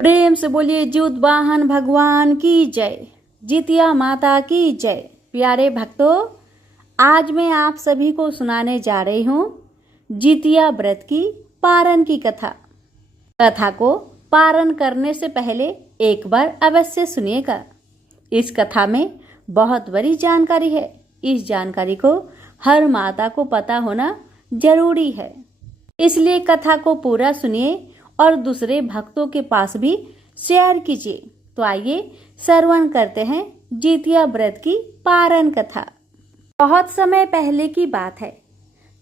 प्रेम से बोलिए ज्योत वाहन भगवान की जय, जितिया माता की जय। प्यारे भक्तों, आज मैं आप सभी को सुनाने जा रही हूँ जितिया व्रत की पारण की कथा। कथा को पारण करने से पहले एक बार अवश्य सुनिएगा। इस कथा में बहुत बड़ी जानकारी है। इस जानकारी को हर माता को पता होना जरूरी है, इसलिए कथा को पूरा सुनिए और दूसरे भक्तों के पास भी शेयर कीजिए। तो आइए श्रवण करते हैं जितिया व्रत की पारण कथा। बहुत समय पहले की बात है।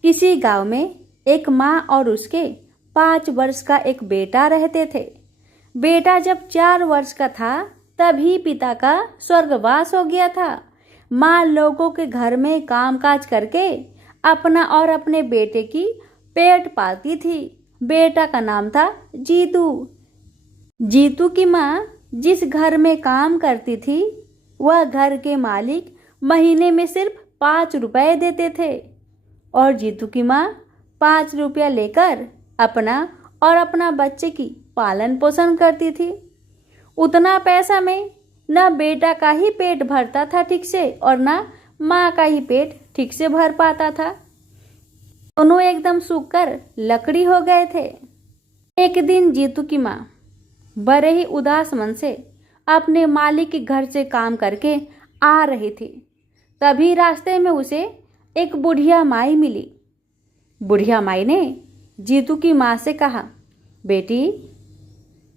किसी गांव में एक माँ और उसके 5 वर्ष का एक बेटा रहते थे। बेटा जब 4 वर्ष का था तभी पिता का स्वर्गवास हो गया था। माँ लोगों के घर में कामकाज करके अपना और अपने बेटे की पेट पालती थी। बेटा का नाम था जीतू। जीतू की माँ जिस घर में काम करती थी वह घर के मालिक महीने में सिर्फ 5 रुपए देते थे और जीतू की माँ 5 रुपया लेकर अपना और अपना बच्चे की पालन पोषण करती थी। उतना पैसा में न बेटा का ही पेट भरता था ठीक से और न माँ का ही पेट ठीक से भर पाता था। दोनों एकदम सूखकर लकड़ी हो गए थे। एक दिन जीतू की माँ बड़े ही उदास मन से अपने मालिक के घर से काम करके आ रही थी। तभी रास्ते में उसे एक बुढ़िया माई मिली। बुढ़िया माई ने जीतू की माँ से कहा, बेटी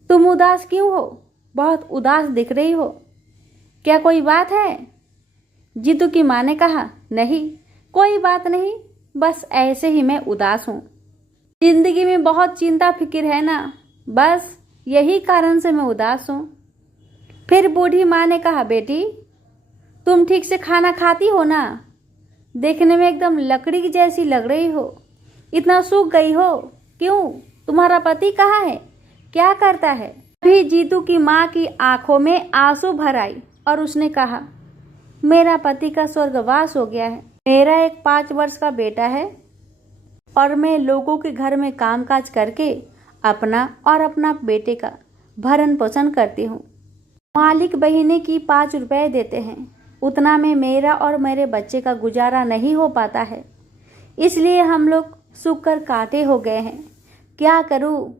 तुम उदास क्यों हो? बहुत उदास दिख रही हो, क्या कोई बात है? जीतू की माँ ने कहा, नहीं कोई बात नहीं, बस ऐसे ही मैं उदास हूँ। जिंदगी में बहुत चिंता फिक्र है ना, बस यही कारण से मैं उदास हूँ। फिर बूढ़ी माँ ने कहा, बेटी तुम ठीक से खाना खाती हो ना? देखने में एकदम लकड़ी जैसी लग रही हो, इतना सूख गई हो क्यों? तुम्हारा पति कहाँ है, क्या करता है? अभी जीतू की माँ की आंखों में आंसू भर आई और उसने कहा, मेरा पति का स्वर्गवास हो गया है। मेरा एक 5 वर्ष का बेटा है और मैं लोगों के घर में कामकाज करके अपना और अपना बेटे का भरण पोषण करती हूँ। मालिक महीने की 5 रुपए देते हैं, उतना में मेरा और मेरे बच्चे का गुजारा नहीं हो पाता है, इसलिए हम लोग सूख कर कांटे हो गए हैं। क्या करूँ,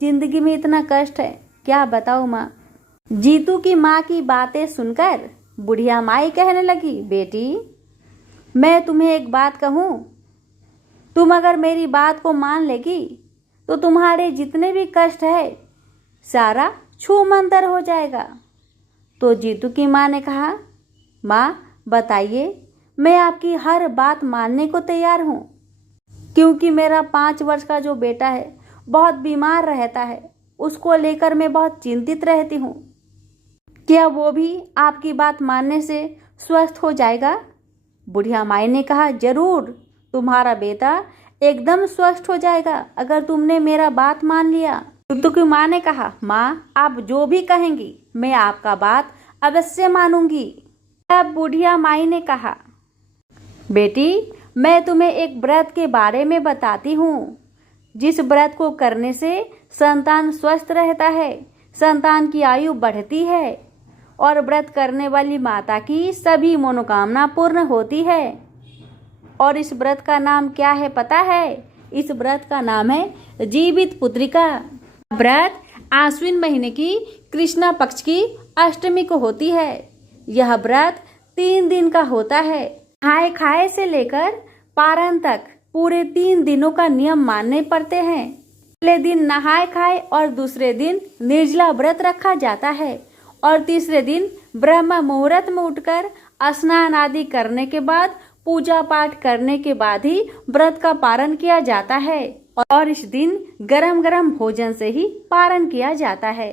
जिंदगी में इतना कष्ट है, क्या बताऊँ माँ। जीतू की माँ की बातें सुनकर बुढ़िया माई कहने लगी, बेटी मैं तुम्हें एक बात कहूँ, तुम अगर मेरी बात को मान लेगी तो तुम्हारे जितने भी कष्ट है सारा छूमंतर हो जाएगा। तो जीतू की माँ ने कहा, माँ बताइए, मैं आपकी हर बात मानने को तैयार हूँ, क्योंकि मेरा 5 वर्ष का जो बेटा है बहुत बीमार रहता है, उसको लेकर मैं बहुत चिंतित रहती हूँ। क्या वो भी आपकी बात मानने से स्वस्थ हो जाएगा? बुढ़िया माई ने कहा, जरूर, तुम्हारा बेटा एकदम स्वस्थ हो जाएगा अगर तुमने मेरा बात मान लिया। जीतू की माँ ने कहा, माँ आप जो भी कहेंगी मैं आपका बात अवश्य मानूंगी। तब बुढ़िया माई ने कहा, बेटी मैं तुम्हें एक व्रत के बारे में बताती हूँ, जिस व्रत को करने से संतान स्वस्थ रहता है, संतान की आयु बढ़ती है और व्रत करने वाली माता की सभी मनोकामना पूर्ण होती है। और इस व्रत का नाम क्या है पता है? इस व्रत का नाम है जीवित पुत्रिका। व्रत आश्विन महीने की कृष्णा पक्ष की अष्टमी को होती है। यह व्रत 3 दिन का होता है। नहाए खाए से लेकर पारण तक पूरे 3 दिनों का नियम मानने पड़ते हैं। पहले दिन नहाए खाए और दूसरे दिन निर्जला व्रत रखा जाता है और तीसरे दिन ब्रह्म मुहूर्त में उठकर स्नान आदि करने के बाद पूजा पाठ करने के बाद ही व्रत का पारण किया जाता है और इस दिन गरम गरम भोजन से ही पारण किया जाता है।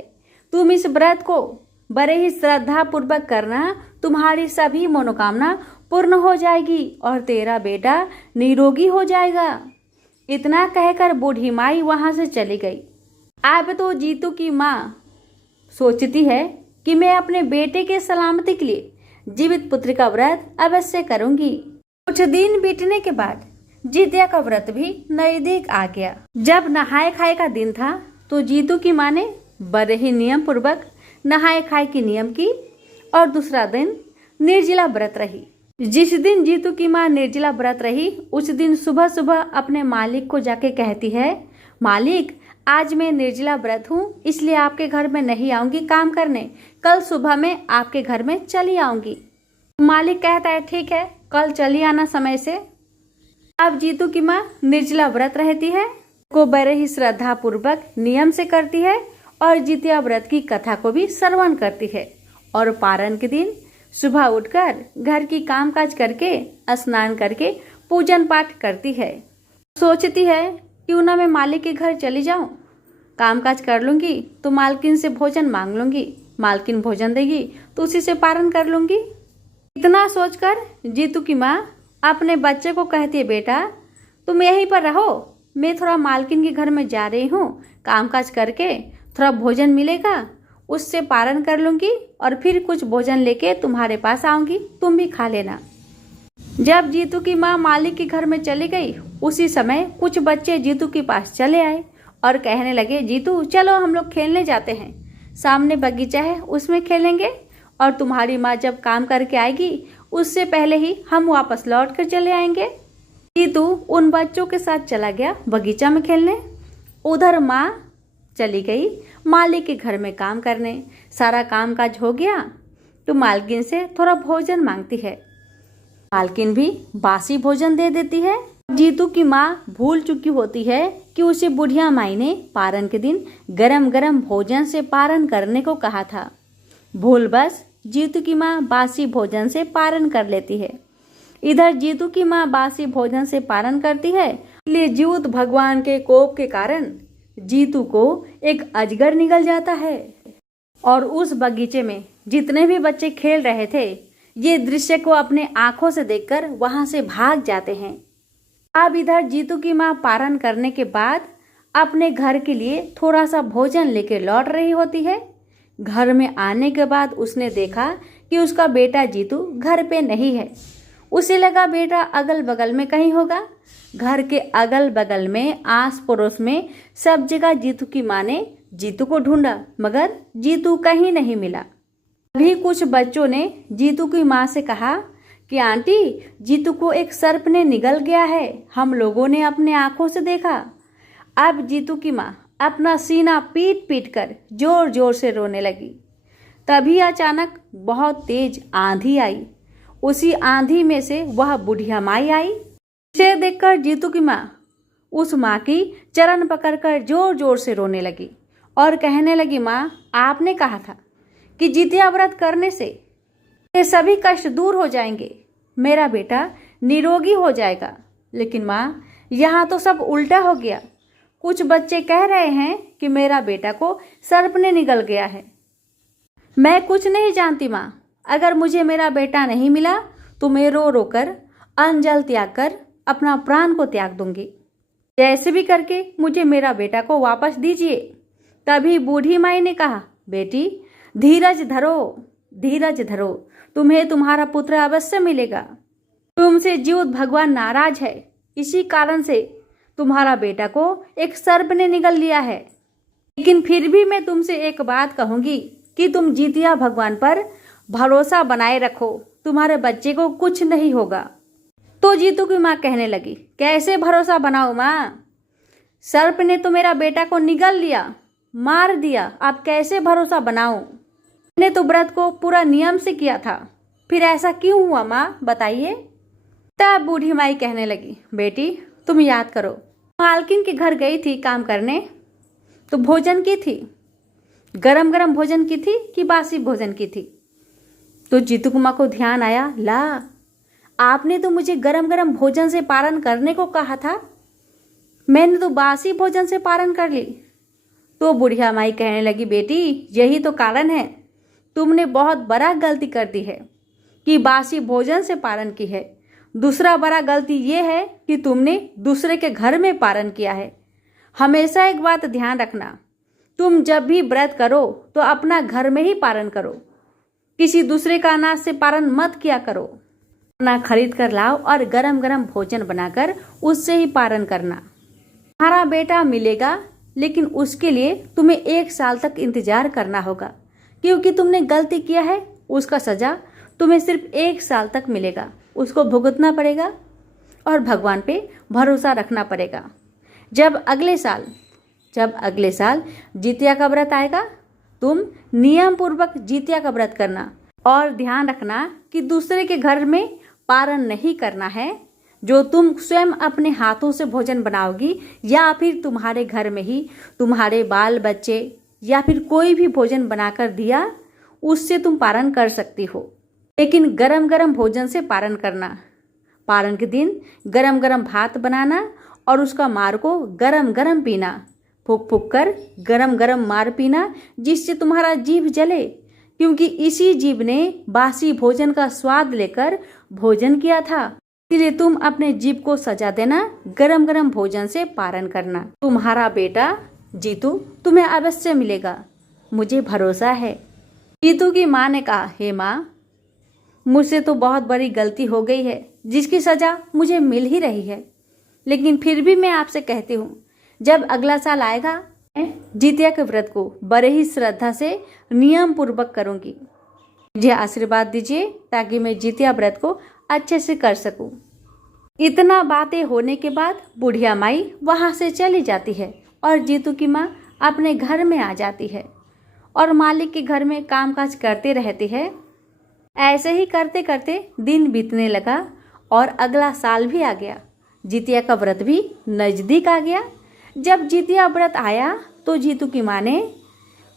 तुम इस व्रत को बड़े ही श्रद्धा पूर्वक करना, तुम्हारी सभी मनोकामना पूर्ण हो जाएगी और तेरा बेटा निरोगी हो जाएगा। इतना कहकर बूढ़ी माई वहां से चली गई। अब तो जीतू की माँ सोचती है कि मैं अपने बेटे के सलामती के लिए जीवित पुत्री का व्रत अवश्य करूंगी। कुछ दिन बीतने के बाद जितिया का व्रत भी नजदीक आ गया। जब नहाए खाए का दिन था तो जीतू की माँ ने बड़े ही नियम पूर्वक नहाए खाए की नियम की और दूसरा दिन निर्जला व्रत रही। जिस दिन जीतू की माँ निर्जला व्रत रही उस दिन सुबह सुबह अपने मालिक को जाके कहती है, मालिक आज मैं निर्जला व्रत हूँ इसलिए आपके घर में नहीं आऊंगी काम करने, कल सुबह में आपके घर में चली आऊंगी। मालिक कहता है ठीक है कल चली आना समय से। अब जीतू की माँ निर्जला व्रत रहती है, को बड़े ही श्रद्धा पूर्वक नियम से करती है और जितिया व्रत की कथा को भी श्रवण करती है और पारण के दिन सुबह उठकर घर की कामकाज करके स्नान करके पूजन पाठ करती है। सोचती है क्यों ना मैं मालिक के घर चली जाऊं, कामकाज कर लूंगी तो मालकिन से भोजन मांग लूंगी, मालकिन भोजन देगी तो उसी से पारण कर लूंगी। इतना सोचकर जीतू की माँ अपने बच्चे को कहती है, बेटा तुम यहीं पर रहो, मैं थोड़ा मालकिन के घर में जा रही हूँ, कामकाज करके थोड़ा भोजन मिलेगा उससे पारण कर लूंगी और फिर कुछ भोजन लेके तुम्हारे पास आऊंगी, तुम भी खा लेना। जब जीतू की माँ मालिक के घर में चली गई उसी समय कुछ बच्चे जीतू के पास चले आए और कहने लगे, जीतू चलो हम लोग खेलने जाते हैं, सामने बगीचा है उसमें खेलेंगे और तुम्हारी माँ जब काम करके आएगी उससे पहले ही हम वापस लौट कर चले आएंगे। जीतू उन बच्चों के साथ चला गया बगीचा में खेलने। उधर माँ चली गई मालिक के घर में काम करने। सारा काम काज हो गया तो मालकिन से थोड़ा भोजन मांगती है, मालकिन भी बासी भोजन दे देती है। जीतू की माँ भूल चुकी होती है कि उसे बुढ़िया माई ने पारण के दिन गरम गरम भोजन से पारण करने को कहा था। भूलवश जीतू की माँ बासी भोजन से पारण कर लेती है। इधर जीतू की माँ बासी भोजन से पारण करती है, इसलिए जीउत भगवान के कोप के कारण जीतू को एक अजगर निगल जाता है और उस बगीचे में जितने भी बच्चे खेल रहे थे ये दृश्य को अपने आंखों से देखकर वहां से भाग जाते हैं। अब इधर जीतू की माँ पारण करने के बाद अपने घर के लिए थोड़ा सा भोजन लेकर लौट रही होती है। घर में आने के बाद उसने देखा कि उसका बेटा जीतू घर पे नहीं है। उसे लगा बेटा अगल बगल में कहीं होगा। घर के अगल बगल में आस पड़ोस में सब जगह जीतू की माँ ने जीतू को ढूंढा मगर जीतू कहीं नहीं मिला। अभी कुछ बच्चों ने जीतू की माँ से कहा कि आंटी जीतू को एक सर्प ने निगल गया है, हम लोगों ने अपने आंखों से देखा। अब जीतू की माँ अपना सीना पीट पीट कर जोर जोर से रोने लगी। तभी अचानक बहुत तेज आंधी आई। उसी आंधी में से वह बुढ़िया माई आई। इसे देखकर जीतू की माँ उस माँ की चरण पकड़कर जोर जोर से रोने लगी और कहने लगी, माँ आपने कहा था कि जितिया व्रत करने से ये सभी कष्ट दूर हो जाएंगे, मेरा बेटा निरोगी हो जाएगा। लेकिन माँ यहाँ तो सब उल्टा हो गया। कुछ बच्चे कह रहे हैं कि मेरा बेटा को सर्प ने निगल गया है। मैं कुछ नहीं जानती माँ, अगर मुझे मेरा बेटा नहीं मिला तो मैं रो रो कर अन्न जल त्याग कर अपना प्राण को त्याग दूंगी। जैसे भी करके मुझे मेरा बेटा को वापस दीजिए। तभी बूढ़ी माई ने कहा, बेटी धीरज धरो, धीरज धरो, तुम्हें तुम्हारा पुत्र अवश्य मिलेगा। तुमसे जीउत भगवान नाराज है, इसी कारण से तुम्हारा बेटा को एक सर्प ने निगल लिया है। लेकिन फिर भी मैं तुमसे एक बात कहूंगी कि तुम जितिया भगवान पर भरोसा बनाए रखो, तुम्हारे बच्चे को कुछ नहीं होगा। तो जीतू की माँ कहने लगी, कैसे भरोसा बनाओ माँ, सर्प ने तो मेरा बेटा को निगल लिया, मार दिया, आप कैसे भरोसा बनाओ? मैंने तो व्रत को पूरा नियम से किया था, फिर ऐसा क्यों हुआ माँ बताइए। तब बूढ़ी माई कहने लगी, बेटी तुम याद करो, मालकिन के घर गई थी काम करने तो भोजन की थी, गरम गरम भोजन की थी कि बासी भोजन की थी। तो जीतू कुमार को ध्यान आया, ला आपने तो मुझे गरम गरम भोजन से पारण करने को कहा था, मैंने तो बासी भोजन से पारण कर ली। तो बुढ़िया माई कहने लगी, बेटी यही तो कारण है, तुमने बहुत बड़ा गलती कर दी है कि बासी भोजन से पारण की है। दूसरा बड़ा गलती ये है कि तुमने दूसरे के घर में पारण किया है। हमेशा एक बात ध्यान रखना, तुम जब भी व्रत करो तो अपना घर में ही पारण करो, किसी दूसरे का अनाज से पारण मत किया करो। अपना खरीद कर लाओ और गरम गरम भोजन बनाकर उससे ही पारण करना। तुम्हारा बेटा मिलेगा, लेकिन उसके लिए तुम्हें 1 साल तक इंतजार करना होगा, क्योंकि तुमने गलती किया है। उसका सजा तुम्हें सिर्फ 1 साल तक मिलेगा, उसको भुगतना पड़ेगा और भगवान पे भरोसा रखना पड़ेगा। जब अगले साल जितिया का व्रत आएगा, तुम नियम पूर्वक जितिया का व्रत करना और ध्यान रखना कि दूसरे के घर में पारण नहीं करना है। जो तुम स्वयं अपने हाथों से भोजन बनाओगी या फिर तुम्हारे घर में ही तुम्हारे बाल बच्चे या फिर कोई भी भोजन बनाकर दिया, उससे तुम पारण कर सकती हो। लेकिन गरम गरम भोजन से पारण करना। पारण के दिन गरम गरम भात बनाना और उसका मार को गरम गरम पीना। फूक फूक कर गरम गरम मार पीना, जिससे तुम्हारा जीभ जले, क्योंकि इसी जीभ ने बासी भोजन का स्वाद लेकर भोजन किया था। इसलिए तुम अपने जीभ को सजा देना, गरम गरम भोजन से पारण करना। तुम्हारा बेटा जीतू तुम्हें अवश्य मिलेगा, मुझे भरोसा है। जीतू की माँ ने कहा, हे माँ, मुझसे तो बहुत बड़ी गलती हो गई है, जिसकी सजा मुझे मिल ही रही है। लेकिन फिर भी मैं आपसे कहती हूँ, जब अगला साल आएगा, मैं जितिया के व्रत को बड़े ही श्रद्धा से नियम पूर्वक करूँगी। मुझे आशीर्वाद दीजिए ताकि मैं जितिया व्रत को अच्छे से कर सकूं। इतना बातें होने के बाद बुढ़िया माई वहां से चली जाती है और जीतू की माँ अपने घर में आ जाती है और मालिक के घर में कामकाज करते रहती है। ऐसे ही करते करते दिन बीतने लगा और अगला साल भी आ गया। जितिया का व्रत भी नजदीक आ गया। जब जितिया व्रत आया तो जीतू की माँ ने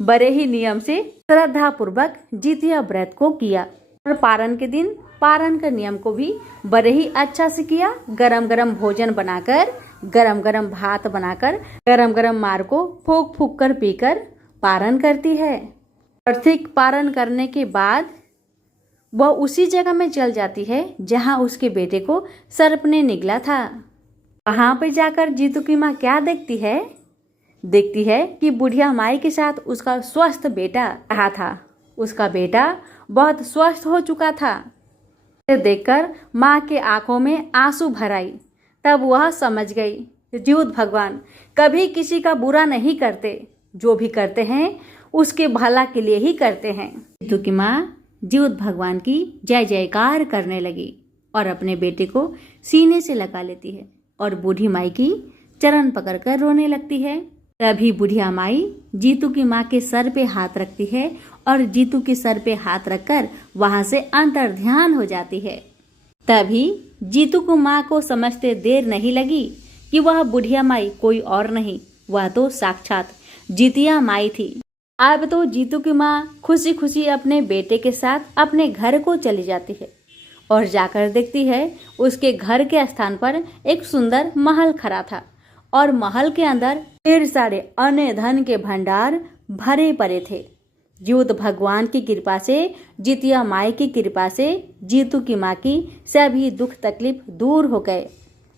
बड़े ही नियम से श्रद्धा पूर्वक जितिया व्रत को किया और पारण के दिन पारण का नियम को भी बड़े ही अच्छा से किया। गरम गरम भोजन बनाकर, गरम गरम भात बनाकर, गरम गरम मार को फूक फूक कर पीकर पारण करती है। और ठीक पारण करने के बाद वह उसी जगह में चल जाती है जहां उसके बेटे को सर्प ने निगला था। वहां पर जाकर जीतू की माँ क्या देखती है कि बुढ़िया माई के साथ उसका स्वस्थ बेटा रहा था। उसका बेटा बहुत स्वस्थ हो चुका था। देखकर माँ के आंखों में आंसू भर आई। तब वह समझ गई, जीवत भगवान कभी किसी का बुरा नहीं करते, जो भी करते हैं उसके भला के लिए ही करते हैं। जीतू की माँ जीवत भगवान की जय जयकार करने लगी और अपने बेटे को सीने से लगा लेती है और बूढ़ी माई की चरण पकड़कर रोने लगती है। तभी बुढ़िया माई जीतू की माँ के सर पे हाथ रखती है और जीतू के सर पे हाथ रखकर वहां से अंतर ध्यान हो जाती है। तभी जीतू को माँ को समझते देर नहीं लगी कि वह बुढ़िया माई कोई और नहीं, वह तो साक्षात जितिया माई थी। अब तो जीतू की माँ खुशी खुशी अपने बेटे के साथ अपने घर को चली जाती है और जाकर देखती है उसके घर के स्थान पर एक सुंदर महल खड़ा था और महल के अंदर ढेर सारे अन्न धन के भंडार भरे पड़े थे। जीवत भगवान की कृपा से, जितिया माई की कृपा से जीतू की माँ की सभी दुख तकलीफ दूर हो गए।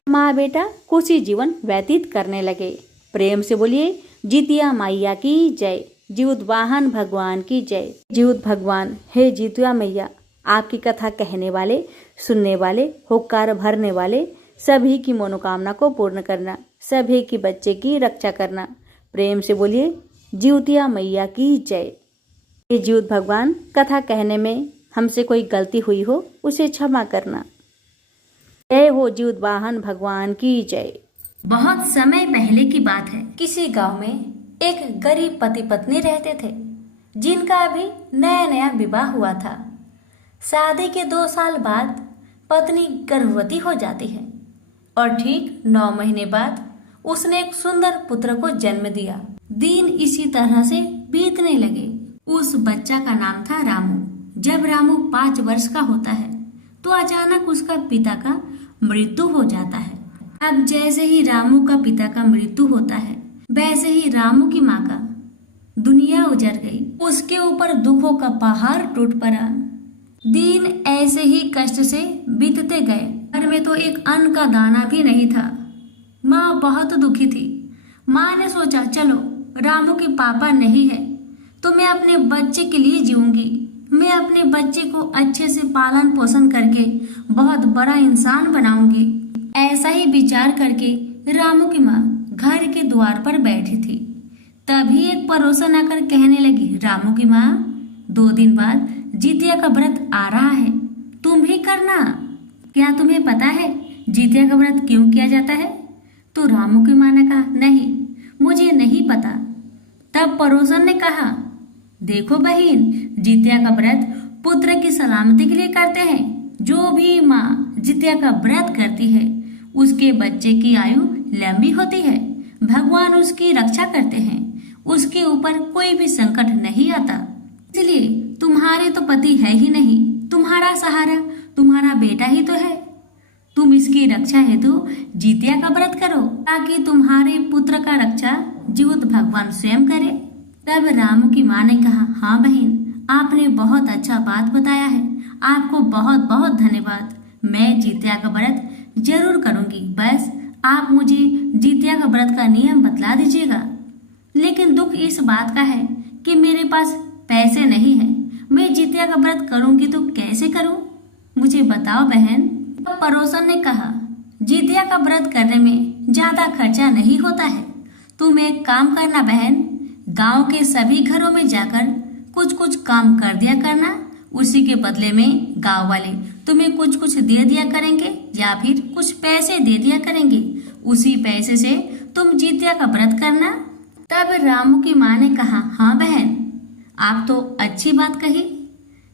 माँ बेटा खुशी जीवन व्यतीत करने लगे। प्रेम से बोलिए जितिया मैया की जय, जीवत वाहन भगवान की जय। जीवत भगवान हे जितिया मैया, आपकी कथा कहने वाले, सुनने वाले, होकार भरने वाले सभी की मनोकामना को पूर्ण करना, सभी की बच्चे की रक्षा करना। प्रेम से बोलिए जितिया मैया की जय। ये जीवत भगवान कथा कहने में हमसे कोई गलती हुई हो उसे क्षमा करना। जय हो जीवत वाहन भगवान की जय। बहुत समय पहले की बात है। किसी गांव में एक गरीब पति पत्नी रहते थे, जिनका अभी नया नया विवाह हुआ था। शादी के 2 साल बाद पत्नी गर्भवती हो जाती है और ठीक 9 महीने बाद उसने एक सुंदर पुत्र को जन्म दिया। दिन इसी तरह से बीतने लगे। उस बच्चा का नाम था रामू। जब रामू 5 वर्ष का होता है तो अचानक उसका पिता का मृत्यु हो जाता है। अब जैसे ही रामू का पिता का मृत्यु होता है, वैसे ही रामू की माँ का दुनिया उजड़ गई। उसके ऊपर दुखों का पहाड़ टूट पड़ा। दिन ऐसे ही कष्ट से बीतते गए। घर में तो एक अन्न का दाना भी नहीं था। माँ बहुत दुखी थी। माँ ने सोचा, चलो रामू के पापा नहीं है तो मैं अपने बच्चे के लिए जीऊंगी। मैं अपने बच्चे को अच्छे से पालन पोषण करके बहुत बड़ा इंसान बनाऊंगी। ऐसा ही विचार करके रामू की माँ घर के द्वार पर बैठी थी। तभी एक पड़ोसन आकर कहने लगी, रामू की माँ, 2 दिन बाद जितिया का व्रत आ रहा है, तुम भी करना। क्या तुम्हें पता है जितिया का व्रत क्यों किया जाता है? तो रामू की माँ ने कहा, नहीं, मुझे नहीं पता। तब पड़ोसन ने कहा, देखो बहन, जितिया का व्रत पुत्र की सलामती के लिए करते हैं। जो भी माँ जितिया का व्रत करती है उसके बच्चे की आयु लंबी होती है, भगवान उसकी रक्षा करते हैं, उसके ऊपर कोई भी संकट नहीं आता। इसलिए तुम्हारे तो पति है ही नहीं, तुम्हारा सहारा तुम्हारा बेटा ही तो है। तुम इसकी रक्षा हेतु जितिया का व्रत करो ताकि तुम्हारे पुत्र का रक्षा जीवित भगवान स्वयं करे। तब रामू की माँ ने कहा, हाँ बहन, आपने बहुत अच्छा बात बताया है, आपको बहुत बहुत धन्यवाद। मैं जितिया का व्रत जरूर करूंगी, बस आप मुझे जितिया का व्रत का नियम बतला दीजिएगा। लेकिन दुख इस बात का है कि मेरे पास पैसे नहीं है, मैं जितिया का व्रत करूंगी तो कैसे करूं? मुझे बताओ बहन। तो पड़ोसन ने कहा, जितिया का व्रत करने में ज्यादा खर्चा नहीं होता है। तुम एक काम करना बहन, गांव के सभी घरों में जाकर कुछ कुछ काम कर दिया करना, उसी के बदले में गांव वाले तुम्हें कुछ कुछ दे दिया करेंगे या फिर कुछ पैसे दे दिया करेंगे। उसी पैसे से तुम जितिया का व्रत करना। तब रामू की माँ ने कहा, हाँ बहन, आप तो अच्छी बात कही,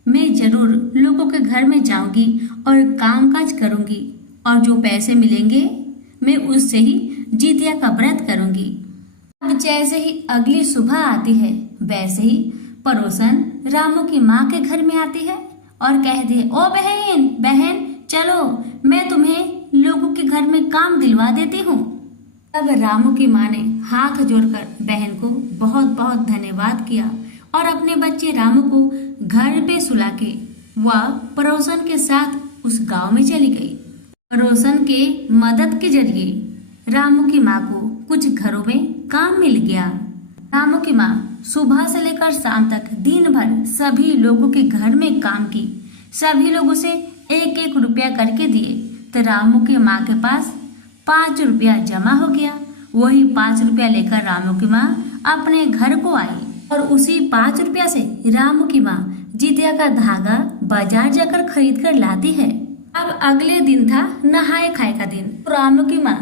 मैं जरूर लोगों के घर में जाऊंगी और कामकाज करूंगी और जो पैसे मिलेंगे मैं उससे ही जितिया का व्रत करूंगी। अब जैसे ही अगली सुबह आती है वैसे ही पड़ोसन रामू की माँ के घर में आती है और कहती है, ओ बहन बहन, चलो मैं तुम्हें लोगों के घर में काम दिलवा देती हूँ। तब रामू की माँ ने हाथ जोड़कर बहन को बहुत बहुत धन्यवाद किया और अपने बच्चे रामू को घर पे सुला के वह पड़ोसन के साथ उस गांव में चली गई। पड़ोसन के मदद के जरिए रामू की माँ को कुछ घरों में काम मिल गया। रामू की माँ सुबह से लेकर शाम तक दिन भर सभी लोगों के घर में काम की। सभी लोग उसे 1-1 रुपया करके दिए तो रामू की माँ के पास 5 रुपया जमा हो गया। वही 5 रुपया लेकर रामू की माँ अपने घर को आई और उसी 5 रुपया से रामू की माँ जितिया का धागा बाजार जाकर खरीद कर लाती है। अब अगले दिन था नहाए खाए का दिन। तो रामू की माँ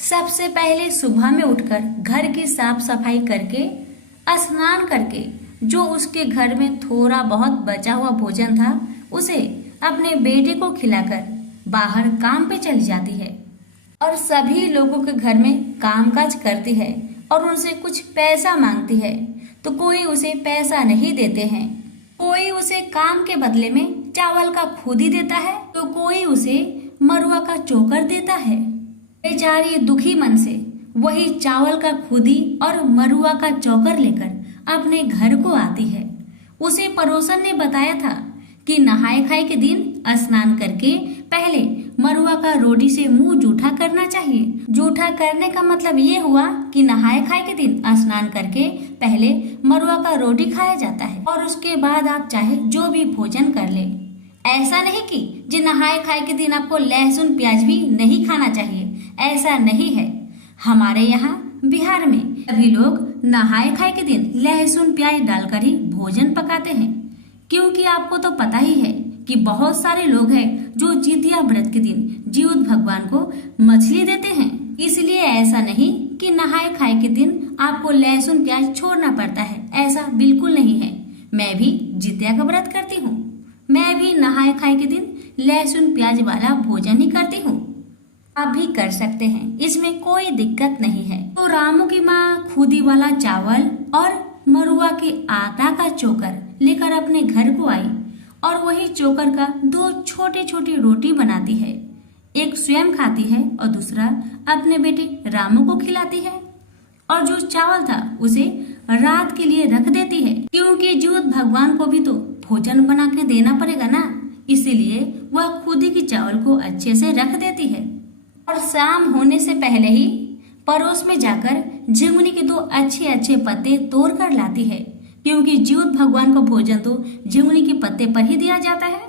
सबसे पहले सुबह में उठकर घर की साफ सफाई करके स्नान करके जो उसके घर में थोड़ा बहुत बचा हुआ भोजन था उसे अपने बेटे को खिलाकर बाहर काम पे चली जाती है और सभी लोगों के घर में कामकाज करती है और उनसे कुछ पैसा मांगती है। तो कोई उसे पैसा नहीं देते हैं, कोई उसे काम के बदले में चावल का खुदी देता है तो कोई उसे मरुआ का चोकर देता है। बेचारी दुखी मन से वही चावल का खुदी और मरुआ का चोकर लेकर अपने घर को आती है। उसे पड़ोसन ने बताया था कि नहाए खाए के दिन स्नान करके पहले मरुआ का रोटी से मुंह जूठा करना चाहिए। जूठा करने का मतलब ये हुआ कि नहाए खाए के दिन स्नान करके पहले मरुआ का रोटी खाया जाता है और उसके बाद आप चाहे जो भी भोजन कर ले। ऐसा नहीं कि जो नहाए खाए के दिन आपको लहसुन प्याज भी नहीं खाना चाहिए, ऐसा नहीं है। हमारे यहाँ बिहार में सभी लोग नहाए खाए के दिन लहसुन प्याज डालकर ही भोजन पकाते हैं, क्योंकि आपको तो पता ही है कि बहुत सारे लोग हैं जो जितिया व्रत के दिन जीवित भगवान को मछली देते हैं। इसलिए ऐसा नहीं कि नहाए खाए के दिन आपको लहसुन प्याज छोड़ना पड़ता है, ऐसा बिल्कुल नहीं है। मैं भी जितिया का व्रत करती हूँ, मैं भी नहाए खाए के दिन लहसुन प्याज वाला भोजन ही करती हूँ। आप भी कर सकते हैं, इसमें कोई दिक्कत नहीं है। तो रामू की माँ खुदी वाला चावल और मरुआ के आटा का चोकर लेकर अपने घर को आई और वही चोकर का 2 छोटी छोटी रोटी बनाती है। एक स्वयं खाती है और दूसरा अपने बेटे रामू को खिलाती है और जो चावल था उसे रात के लिए रख देती है, क्योंकि जीवित भगवान को भी तो भोजन बना के देना पड़ेगा ना, इसीलिए वह खुदी की चावल को अच्छे से रख देती है और शाम होने से पहले ही पड़ोस में जाकर झिंगुनी के 2 अच्छे अच्छे पत्ते तोड़ कर लाती है, क्योंकि जीवित भगवान को भोजन तो झिंगुनी के पत्ते पर ही दिया जाता है।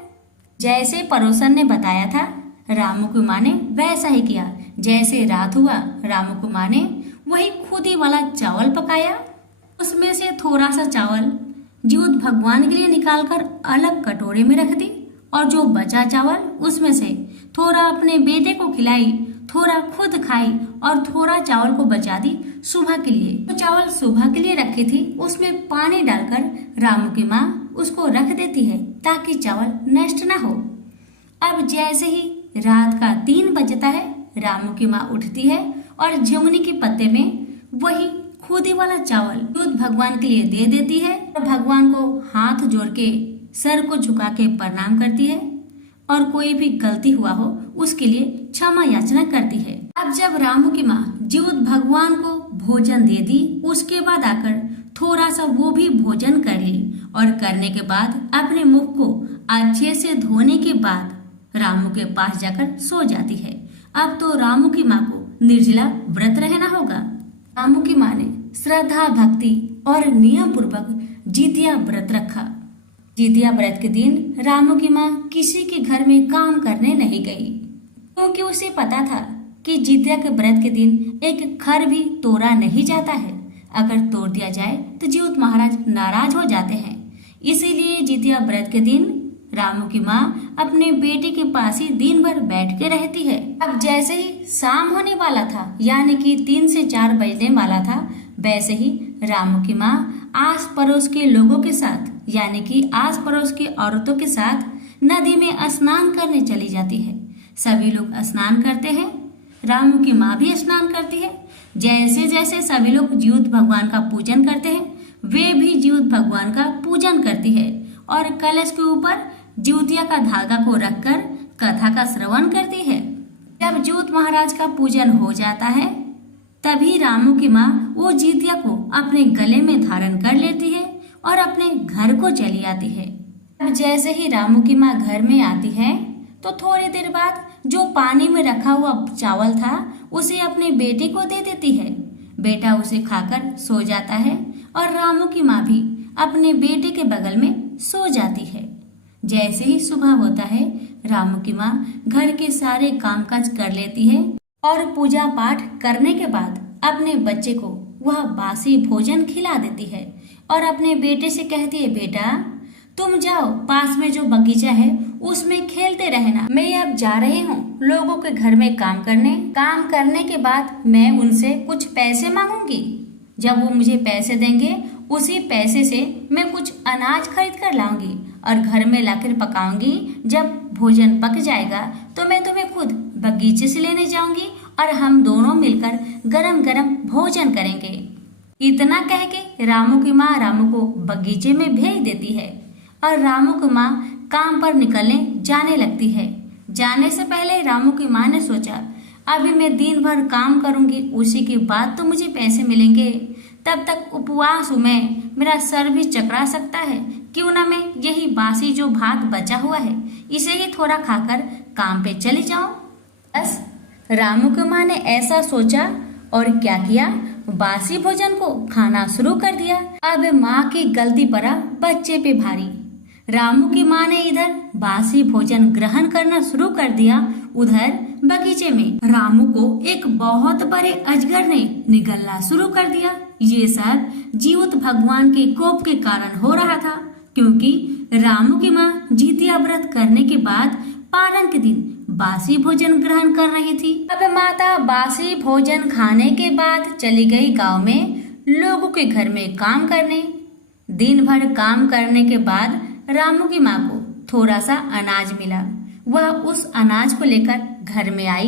जैसे पड़ोसन ने बताया था रामू की माँ ने वैसा ही किया। जैसे रात हुआ रामू की माँ ने वही खुदी वाला चावल पकाया उसमें से थोड़ा सा चावल जीवत भगवान के लिए निकालकर अलग कटोरे में रख दी और जो बचा चावल उसमें से थोड़ा अपने बेटे को खिलाई, थोड़ा खुद खाई और थोड़ा चावल को बचा दी सुबह के लिए। तो चावल सुबह के लिए रखी थी उसमें पानी डालकर रामू की माँ उसको रख देती है ताकि चावल नष्ट ना हो। अब जैसे ही रात का 3 बजता है, रामू की माँ उठती है और झुंगनी के पत्ते में वही खुदी वाला चावल दूध भगवान के लिए दे देती है और भगवान को हाथ जोड़ के सर को झुका के प्रणाम करती है और कोई भी गलती हुआ हो उसके लिए क्षमा याचना करती है। अब जब रामू की माँ जीवत भगवान को भोजन दे दी, उसके बाद आकर थोड़ा सा वो भी भोजन कर ली और करने के बाद अपने मुख को अच्छे से धोने के बाद रामू के पास जाकर सो जाती है। अब तो रामू की माँ को निर्जला व्रत रहना होगा। रामू की माँ ने श्रद्धा भक्ति और नियम पूर्वक जितिया व्रत रखा। जितिया व्रत के दिन रामू की माँ किसी के घर में काम करने नहीं गई, क्योंकि उसे पता था कि जितिया के व्रत के दिन एक खर भी तोड़ा नहीं जाता है। अगर तोड़ दिया जाए तो जीवत महाराज नाराज हो जाते हैं। इसीलिए जितिया व्रत के दिन रामू की माँ अपने बेटे के पास ही दिन भर बैठ के रहती है। अब जैसे ही शाम होने वाला था, यानी कि 3 से 4 बजने वाला था, वैसे ही रामू की माँ आस पड़ोस के लोगों के साथ, यानी कि आस पड़ोस की औरतों के साथ नदी में स्नान करने चली जाती है। सभी लोग स्नान करते हैं, रामू की माँ भी स्नान करती है। जैसे जैसे सभी लोग जीवत भगवान का पूजन करते हैं, वे भी जीवत भगवान का पूजन करती है और कलश के ऊपर जितिया का धागा को रखकर कथा का श्रवण करती है। जब जीवत महाराज का पूजन हो जाता है, तभी रामू की माँ वो जितिया को अपने गले में धारण कर लेती है और अपने घर को चली आती है। अब जैसे ही रामू की माँ घर में आती है, तो थोड़ी देर बाद जो पानी में रखा हुआ चावल था उसे अपने बेटे को दे देती है। बेटा उसे खाकर सो जाता है और रामू की माँ भी अपने बेटे के बगल में सो जाती है। जैसे ही सुबह होता है, रामू की माँ घर के सारे कामकाज कर लेती है और पूजा पाठ करने के बाद अपने बच्चे को वह बासी भोजन खिला देती है और अपने बेटे से कहती है, बेटा तुम जाओ, पास में जो बगीचा है उसमें खेलते रहना, मैं अब जा रही हूँ लोगों के घर में काम करने। काम करने के बाद मैं उनसे कुछ पैसे मांगूंगी। जब वो मुझे पैसे देंगे, उसी पैसे से मैं कुछ अनाज खरीद कर लाऊंगी और घर में लाकर पकाऊंगी। जब भोजन पक जाएगा तो मैं तुम्हें खुद बगीचे से लेने जाऊंगी और हम दोनों मिलकर गरम गरम भोजन करेंगे। इतना कह के रामू की माँ रामू को बगीचे में भेज देती है और रामू की माँ काम पर निकलने जाने लगती है। जाने से पहले रामू की माँ ने सोचा, अभी मैं दिन भर काम करूंगी, उसी के बाद तो मुझे पैसे मिलेंगे। तब तक उपवास हूँ मैं, मेरा सर भी चकरा सकता है। क्यों ना मैं यही बासी जो भात बचा हुआ है इसे ही थोड़ा खाकर काम पे चली जाऊं। बस रामू की माँ ने ऐसा सोचा और क्या किया, बासी भोजन को खाना शुरू कर दिया। अब माँ की गलती पड़ा बच्चे पे भारी। रामू की माँ ने इधर बासी भोजन ग्रहण करना शुरू कर दिया, उधर बगीचे में रामू को एक बहुत बड़े अजगर ने निगलना शुरू कर दिया। ये सब जीवत भगवान के कोप के कारण हो रहा था, क्योंकि रामू की माँ जितिया व्रत करने के बाद पारण के दिन बासी भोजन ग्रहण कर रही थी। अब माता बासी भोजन खाने के बाद चली गई गांव में लोगों के घर में काम करने। दिन भर काम करने के बाद रामू की माँ को थोड़ा सा अनाज मिला। वह उस अनाज को लेकर घर में आई,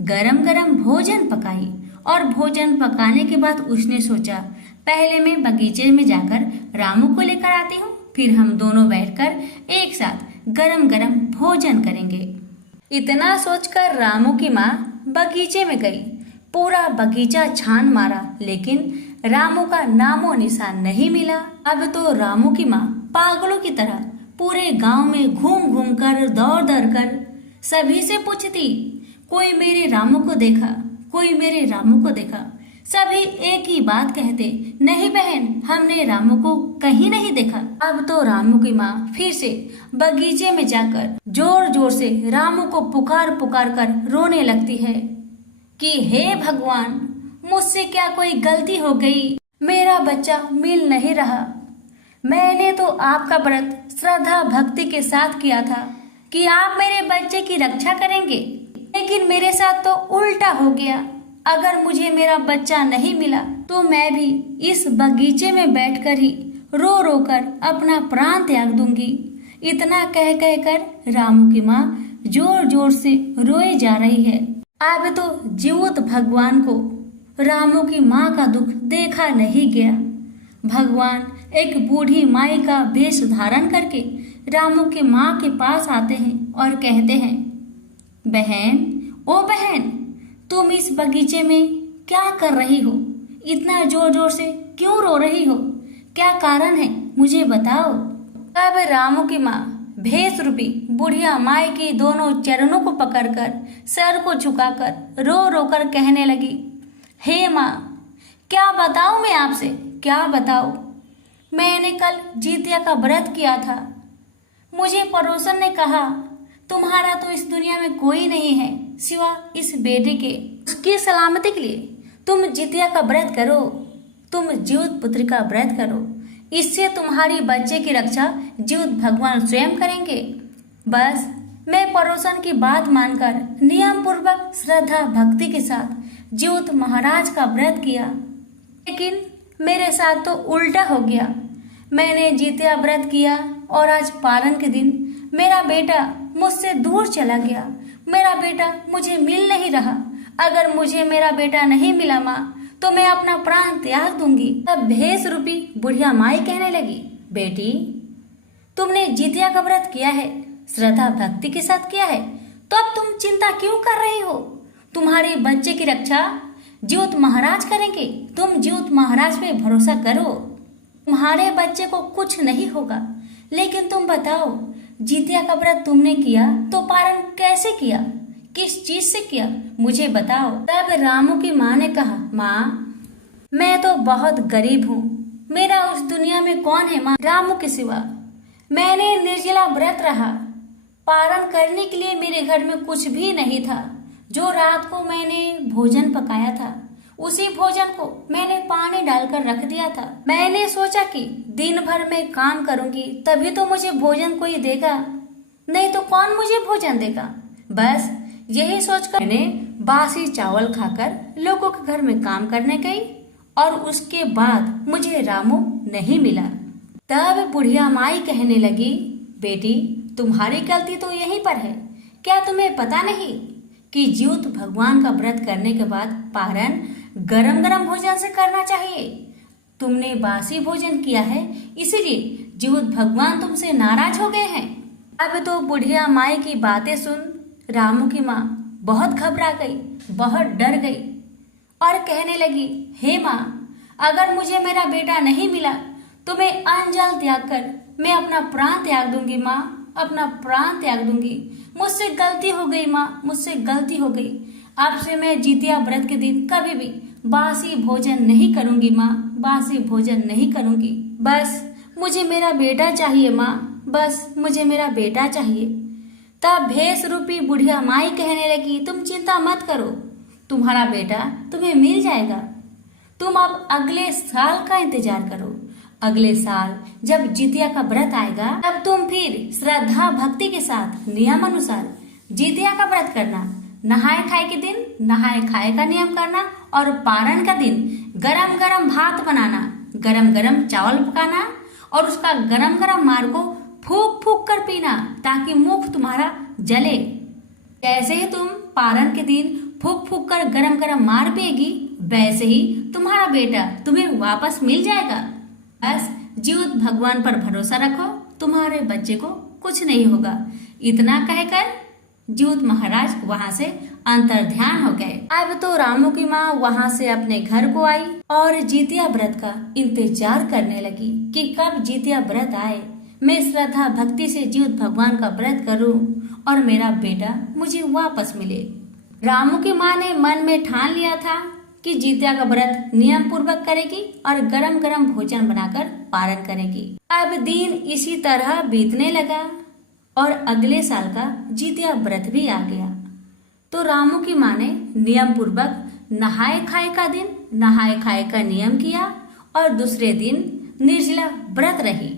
गरम गरम भोजन पकाई और भोजन पकाने के बाद उसने सोचा, पहले मैं बगीचे में जाकर रामू को लेकर आती हूँ, फिर हम दोनों बैठकर एक साथ गरम गरम भोजन करेंगे। इतना सोचकर रामू की माँ बगीचे में गई। पूरा बगीचा छान मारा, लेकिन रामू का नामो निशान नहीं मिला। अब तो रामू की माँ पागलों की तरह पूरे गांव में घूम घूम कर दौड़ दौड़ कर सभी से पूछती, कोई मेरे रामू को देखा, कोई मेरे रामू को देखा। सभी एक ही बात कहते, नहीं बहन, हमने रामू को कहीं नहीं देखा। अब तो रामू की माँ फिर से बगीचे में जाकर जोर जोर से रामू को पुकार पुकार कर रोने लगती है कि हे भगवान, मुझसे क्या कोई गलती हो गई? मेरा बच्चा मिल नहीं रहा। मैंने तो आपका व्रत श्रद्धा भक्ति के साथ किया था कि आप मेरे बच्चे की रक्षा करेंगे, लेकिन मेरे साथ तो उल्टा हो गया। अगर मुझे मेरा बच्चा नहीं मिला तो मैं भी इस बगीचे में बैठकर ही रो रो कर अपना प्राण त्याग दूंगी। इतना कह कह कर रामू की माँ जोर जोर से रोए जा रही है। अब तो जीवित भगवान को रामू की माँ का दुख देखा नहीं गया। भगवान एक बूढ़ी माई का वेश धारण करके रामू की माँ के पास आते हैं और कहते हैं, बहन, ओ बहन, तुम इस बगीचे में क्या कर रही हो? इतना जोर जोर से क्यों रो रही हो? क्या कारण है, मुझे बताओ। तब रामू की माँ भेष रूपी बुढ़िया माई की दोनों चरणों को पकड़कर सर को झुकाकर रो रो कर कहने लगी, हे माँ, क्या बताऊं मैं आपसे, क्या बताऊं। मैंने कल जितिया का व्रत किया था। मुझे पड़ोसन ने कहा, तुम्हारा तो इस दुनिया में कोई नहीं है सिवा इस बेटे के। उसकी सलामती के लिए तुम जितिया का व्रत करो, तुम जीवित पुत्र का व्रत करो। इससे तुम्हारी बच्चे की रक्षा जीवित भगवान स्वयं करेंगे। बस मैं पड़ोसन की बात मानकर नियम पूर्वक श्रद्धा भक्ति के साथ जीवित महाराज का व्रत किया, लेकिन मेरे साथ तो उल्टा हो गया। मैंने जितिया व्रत किया और आज पालन के दिन मेरा बेटा मुझसे दूर चला गया। मेरा बेटा मुझे मिल नहीं रहा। अगर मुझे मेरा बेटा नहीं मिला माँ, तो मैं अपना प्राण त्याग दूंगी। तब भेष रूपी बुढ़िया माई कहने लगी, बेटी, तुमने जितिया का व्रत किया है, श्रद्धा भक्ति के साथ किया है, तो अब तुम चिंता क्यों कर रही हो? तुम्हारे बच्चे की रक्षा जीवित महाराज करेंगे। तुम जीवित महाराज पे भरोसा करो, तुम्हारे बच्चे को कुछ नहीं होगा। लेकिन तुम बताओ, जितिया का व्रत तुमने किया तो पालन कैसे किया, किस चीज से किया, मुझे बताओ। तब रामू की माँ ने कहा, माँ, मैं तो बहुत गरीब हूँ, मेरा उस दुनिया में कौन है माँ रामू के सिवा। मैंने निर्जला व्रत रहा। पारण करने के लिए मेरे घर में कुछ भी नहीं था। जो रात को मैंने भोजन पकाया था, उसी भोजन को मैंने पानी डालकर रख दिया था। मैंने सोचा कि दिन भर में काम करूंगी तभी तो मुझे भोजन कोई देगा, नहीं तो कौन मुझे भोजन देगा। बस यही सोचकर मैंने बासी चावल खाकर लोगों के घर में काम करने गई और उसके बाद मुझे रामू नहीं मिला। तब बुढ़िया माई कहने लगी, बेटी, तुम्हारी गलती तो यहीं पर है। क्या तुम्हें पता नहीं कि जीवित भगवान का व्रत करने के बाद पारण गरम गरम भोजन से करना चाहिए? तुमने बासी भोजन किया है, इसीलिए जीवित भगवान तुमसे नाराज हो गए हैं। अब तो बुढ़िया माई की बातें सुन रामू की माँ बहुत घबरा गई, बहुत डर गई और कहने लगी, हे माँ, अगर मुझे मेरा बेटा नहीं मिला तो मैं अन्न जल त्याग कर मैं अपना प्राण त्याग दूंगी माँ, अपना प्राण त्याग दूंगी। मुझसे गलती हो गई माँ, मुझसे गलती हो गई। अब से मैं जितिया व्रत के दिन कभी भी बासी भोजन नहीं करूंगी माँ, बासी भोजन नहीं करूंगी। बस मुझे मेरा बेटा चाहिए माँ, बस मुझे मेरा बेटा चाहिए। तब भेष रूपी बुढ़िया माई कहने लगी, तुम चिंता मत करो, तुम्हारा बेटा तुम्हें मिल जाएगा। तुम अब अगले साल का इंतजार करो। अगले साल जब जितिया का व्रत आएगा, तब तुम फिर श्रद्धा भक्ति के साथ नियम अनुसार जितिया का व्रत करना। नहाए खाए के दिन नहाए खाए का नियम करना और पारण का दिन गरम गरम भात बनाना, गरम गरम चावल पकाना और उसका गरम गरम मार को फूक फूक कर पीना ताकि मुख तुम्हारा जले। जैसे ही तुम पारण के दिन फूक फूक कर गरम गरम मार पिएगी, वैसे ही तुम्हारा बेटा तुम्हें वापस मिल जाएगा। बस जीवित भगवान पर भरोसा रखो, तुम्हारे बच्चे को कुछ नहीं होगा। इतना कहकर जीवित महाराज वहां से अंतर्ध्यान हो गए। अब तो रामू की माँ वहां से अपने घर को आई और जितिया व्रत का इंतजार करने लगी कि कब जितिया व्रत आए, मैं श्रद्धा भक्ति से जीवित भगवान का व्रत करूं और मेरा बेटा मुझे वापस मिले। रामू की माँ ने मन में ठान लिया था कि जितिया का व्रत नियम पूर्वक करेगी और गरम गरम भोजन बनाकर पारण करेगी। अब दिन इसी तरह बीतने लगा और अगले साल का जितिया व्रत भी आ गया। तो रामू की माँ ने नियम पूर्वक नहाए खाए का दिन नहाए खाए का नियम किया और दूसरे दिन निर्जला व्रत रही।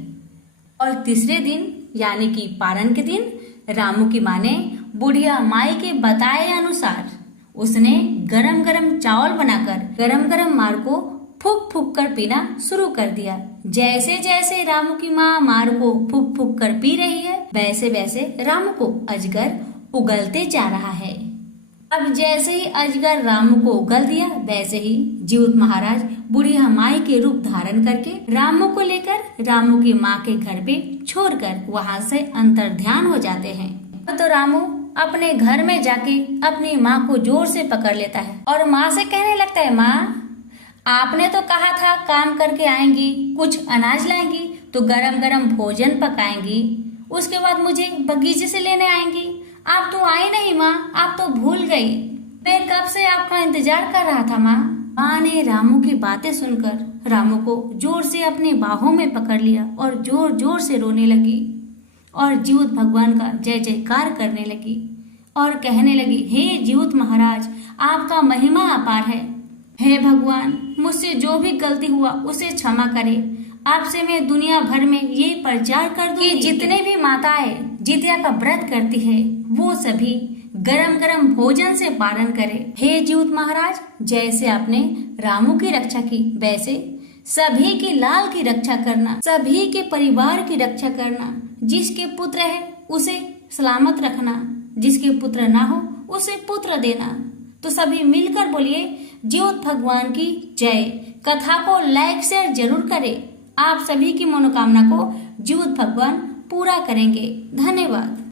और तीसरे दिन यानी कि पारण के दिन रामू की माँ ने बुढ़िया माई के बताए अनुसार उसने गरम गरम चावल बनाकर गरम गरम मार को फूक फूक कर पीना शुरू कर दिया। जैसे जैसे रामू की माँ मार को फूक फूक कर पी रही है, वैसे वैसे रामू को अजगर उगलते जा रहा है। अब जैसे ही अजगर रामू को उगल दिया, वैसे ही जीउत महाराज बुढ़िया माई के रूप धारण करके रामू को लेकर रामू की माँ के घर पे छोड़कर वहाँ से अंतर ध्यान हो जाते हैं। तो रामू अपने घर में जाके अपनी माँ को जोर से पकड़ लेता है और माँ से कहने लगता है, माँ आपने तो कहा था काम करके आएंगी, कुछ अनाज लाएंगी तो गरम गरम भोजन पकाएंगी, उसके बाद मुझे बगीचे से लेने आएंगी। आप तो आई नहीं माँ, आप तो भूल गई। मैं कब से आपका इंतजार कर रहा था माँ। माँ ने रामू की बातें सुनकर रामू को जोर से अपने बाहों में पकड़ लिया और जोर जोर से रोने लगी और जीउत भगवान का जय जयकार करने लगी और कहने लगी, हे जीउत महाराज, आपका महिमा अपार है। हे भगवान, मुझसे जो भी गलती हुआ उसे क्षमा करे। आपसे मैं दुनिया भर में ये प्रचार कर दूं कि जितने भी माताएं जितिया का व्रत करती है वो सभी गरम गरम भोजन से पारण करे। हे जीउत महाराज, जैसे आपने रामू की रक्षा की, वैसे सभी की लाल की रक्षा करना, सभी के परिवार की रक्षा करना। जिसके पुत्र है उसे सलामत रखना, जिसके पुत्र ना हो उसे पुत्र देना। तो सभी मिलकर बोलिए, जीउत भगवान की जय। कथा को लाइक शेयर जरूर करें। आप सभी की मनोकामना को जीउत भगवान पूरा करेंगे। धन्यवाद।